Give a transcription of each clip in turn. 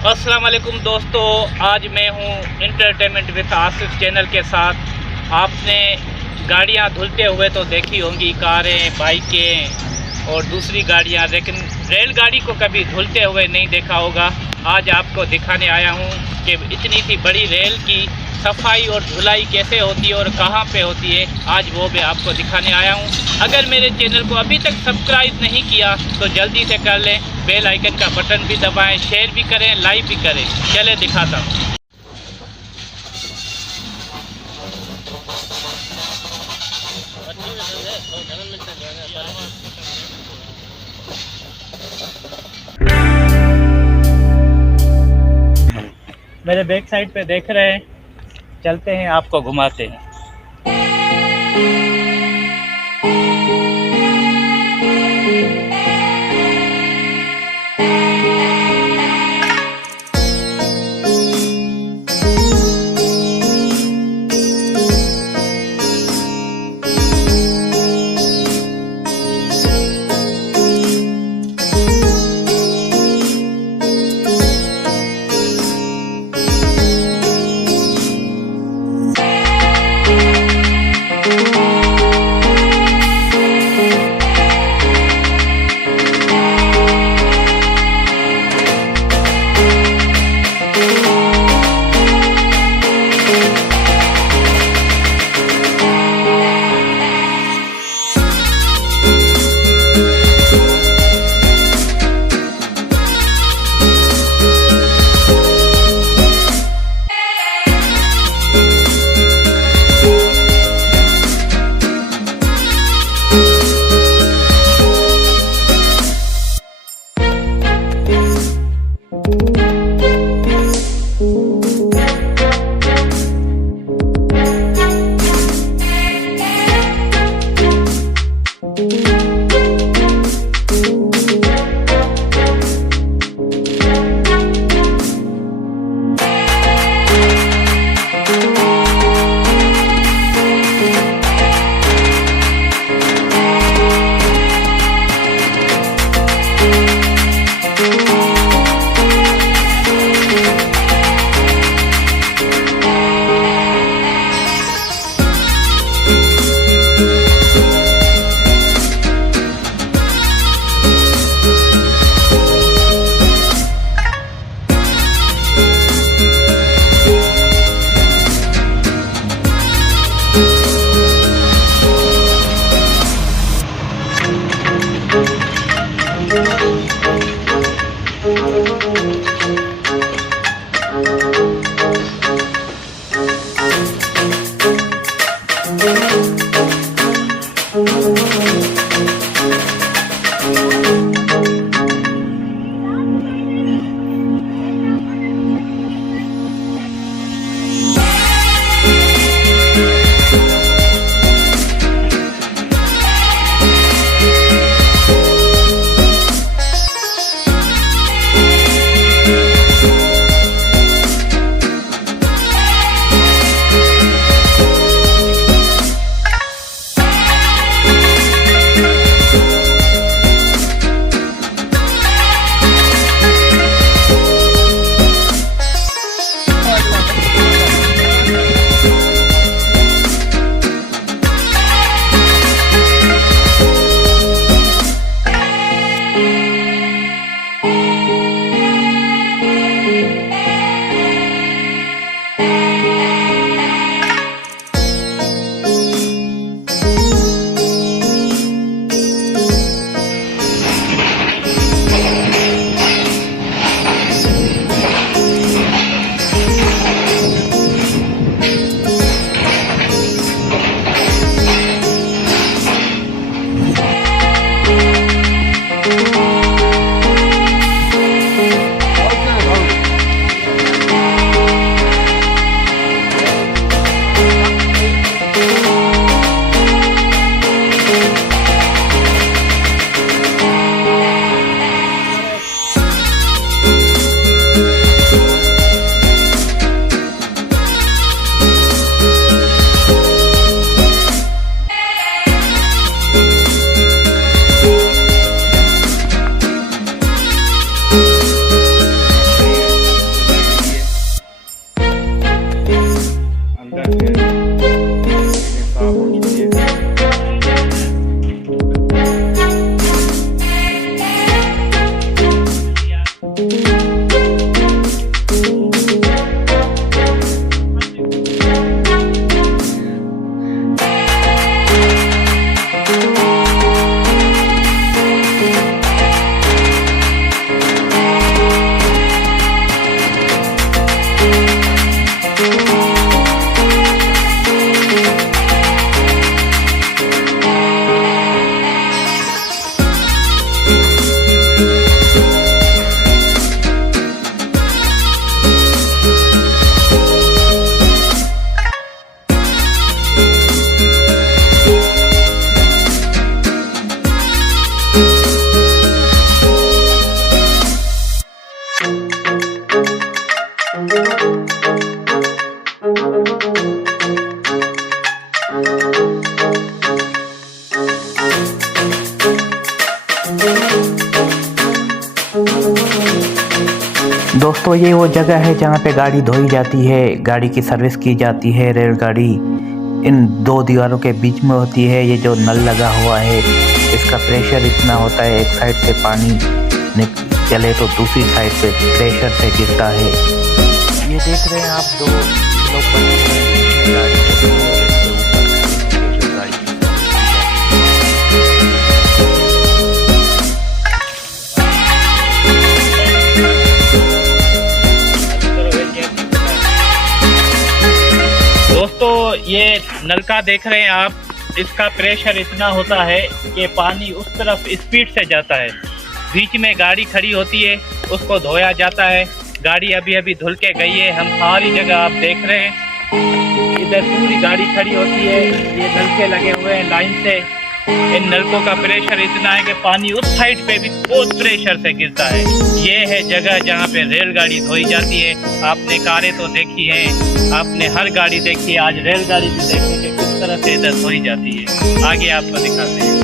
अस्सलाम वालेकुम दोस्तों, आज मैं हूँ इंटरटेनमेंट विद आसिफ चैनल के साथ। आपने गाड़ियाँ धुलते हुए तो देखी होंगी, कारें, बाइकें और दूसरी गाड़ियाँ, लेकिन रेलगाड़ी को कभी धुलते हुए नहीं देखा होगा। आज आपको दिखाने आया हूँ कि इतनी सी बड़ी रेल की सफाई और धुलाई कैसे होती है और कहाँ पे होती है। आज वो मैं आपको दिखाने आया हूँ। अगर मेरे चैनल को अभी तक सब्सक्राइब नहीं किया तो जल्दी से कर लें, बेल आइकन का बटन भी दबाएं, शेयर भी करें, लाइक भी करें। चले दिखाता हूँ। मेरे बैक साइड पे देख रहे हैं, चलते हैं आपको घुमाते हैं। दोस्तों ये वो जगह है जहाँ पे गाड़ी धोई जाती है, गाड़ी की सर्विस की जाती है। रेलगाड़ी इन दो दीवारों के बीच में होती है। ये जो नल लगा हुआ है इसका प्रेशर इतना होता है, एक साइड से पानी चले तो दूसरी साइड पे प्रेशर से गिरता है। ये देख रहे हैं आप, दो लोग बने हुए हैं गाड़ी दोस्तों ये नलका देख रहे हैं आप, इसका प्रेशर इतना होता है कि पानी उस तरफ स्पीड से जाता है। बीच में गाड़ी खड़ी होती है, उसको धोया जाता है। गाड़ी अभी अभी धुल के गई है, हम सारी जगह आप देख रहे हैं। इधर पूरी गाड़ी खड़ी होती है, ये नलके लगे हुए हैं लाइन से। इन नलकों का प्रेशर इतना है कि पानी उस साइड पे भी बहुत प्रेशर से गिरता है। ये है जगह जहाँ पे रेलगाड़ी धोई जाती है। आपने कारें तो देखी हैं, आपने हर गाड़ी देखी है, आज रेलगाड़ी भी देखेंगे किस तरह से इधर धोई जाती है। आगे आपको दिखाते हैं।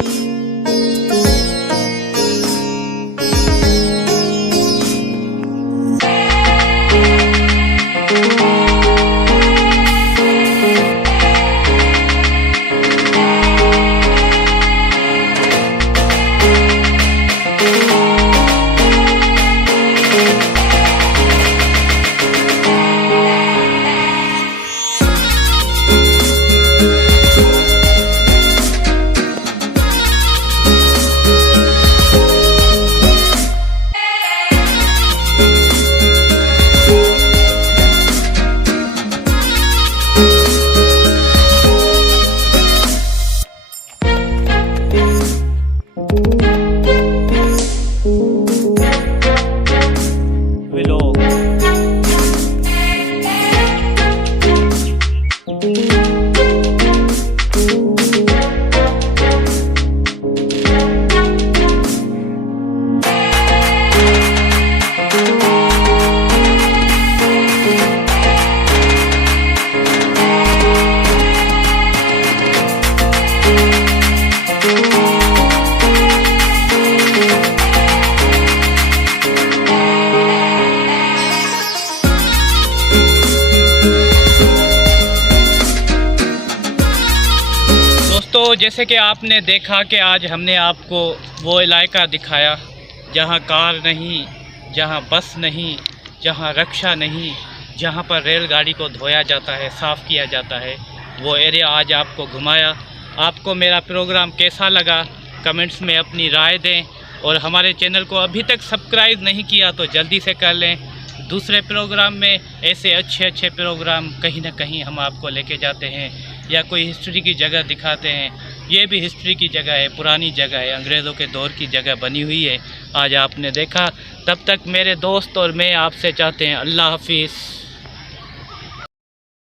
तो जैसे कि आपने देखा कि आज हमने आपको वो इलाका दिखाया जहां कार नहीं, जहां बस नहीं, जहां रिक्शा नहीं, जहां पर रेलगाड़ी को धोया जाता है, साफ़ किया जाता है, वो एरिया आज आपको घुमाया। आपको मेरा प्रोग्राम कैसा लगा कमेंट्स में अपनी राय दें, और हमारे चैनल को अभी तक सब्सक्राइब नहीं किया तो जल्दी से कर लें। दूसरे प्रोग्राम में ऐसे अच्छे अच्छे प्रोग्राम कहीं ना कहीं हम आपको लेके जाते हैं, या कोई हिस्ट्री की जगह दिखाते हैं। ये भी हिस्ट्री की जगह है, पुरानी जगह है, अंग्रेज़ों के दौर की जगह बनी हुई है। आज आपने देखा। तब तक मेरे दोस्त और मैं आपसे चाहते हैं अल्लाह हाफिज़।